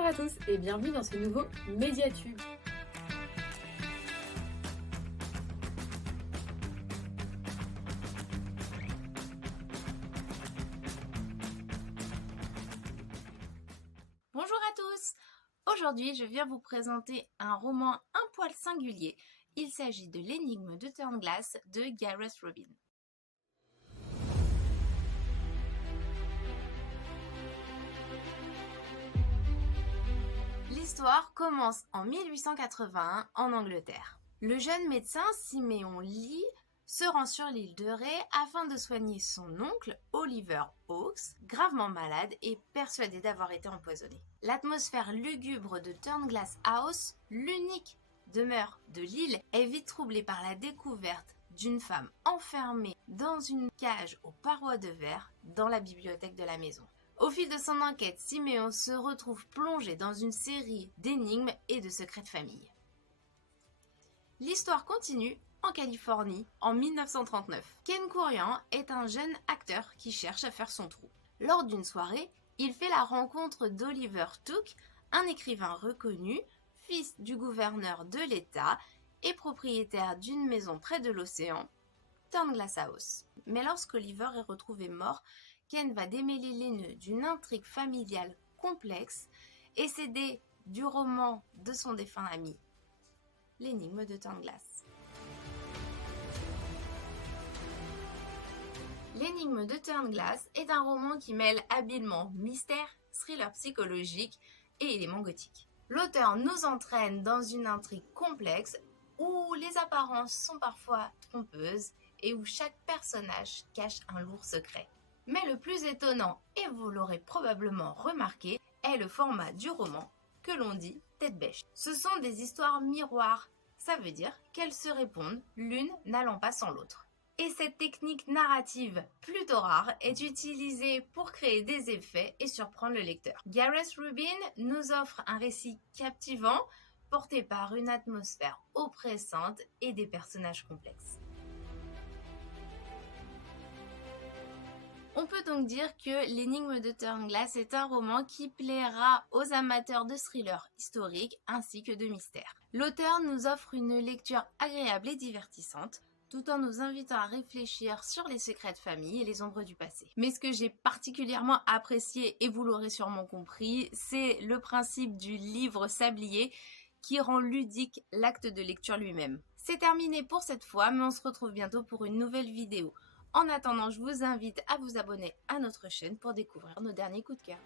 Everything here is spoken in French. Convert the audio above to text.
Bonjour à tous et bienvenue dans ce nouveau Médiatube. Bonjour à tous! Aujourd'hui, je viens vous présenter un roman un poil singulier. Il s'agit de L'énigme de Turnglass de Gareth Robin. L'histoire commence en 1881 en Angleterre. Le jeune médecin Siméon Lee se rend sur l'île de Ré afin de soigner son oncle, Oliver Hawkes, gravement malade et persuadé d'avoir été empoisonné. L'atmosphère lugubre de Turnglass House, l'unique demeure de l'île, est vite troublée par la découverte d'une femme enfermée dans une cage aux parois de verre dans la bibliothèque de la maison. Au fil de son enquête, Siméon se retrouve plongé dans une série d'énigmes et de secrets de famille. L'histoire continue en Californie en 1939. Ken Kurian est un jeune acteur qui cherche à faire son trou. Lors d'une soirée, il fait la rencontre d'Oliver Took, un écrivain reconnu, fils du gouverneur de l'État et propriétaire d'une maison près de l'océan, Turnglass House. Mais lorsqu'Oliver est retrouvé mort, Ken va démêler les nœuds d'une intrigue familiale complexe et s'aider du roman de son défunt ami, L'énigme de Turnglass. L'énigme de Turnglass est un roman qui mêle habilement mystère, thriller psychologique et éléments gothiques. L'auteur nous entraîne dans une intrigue complexe où les apparences sont parfois trompeuses et où chaque personnage cache un lourd secret. Mais le plus étonnant, et vous l'aurez probablement remarqué, est le format du roman que l'on dit tête bêche. Ce sont des histoires miroirs, ça veut dire qu'elles se répondent, l'une n'allant pas sans l'autre. Et cette technique narrative plutôt rare est utilisée pour créer des effets et surprendre le lecteur. Gareth Robin nous offre un récit captivant, porté par une atmosphère oppressante et des personnages complexes. On peut donc dire que L'énigme de Turnglass est un roman qui plaira aux amateurs de thrillers historiques ainsi que de mystères. L'auteur nous offre une lecture agréable et divertissante, tout en nous invitant à réfléchir sur les secrets de famille et les ombres du passé. Mais ce que j'ai particulièrement apprécié, et vous l'aurez sûrement compris, c'est le principe du livre sablier qui rend ludique l'acte de lecture lui-même. C'est terminé pour cette fois, mais on se retrouve bientôt pour une nouvelle vidéo. En attendant, je vous invite à vous abonner à notre chaîne pour découvrir nos derniers coups de cœur.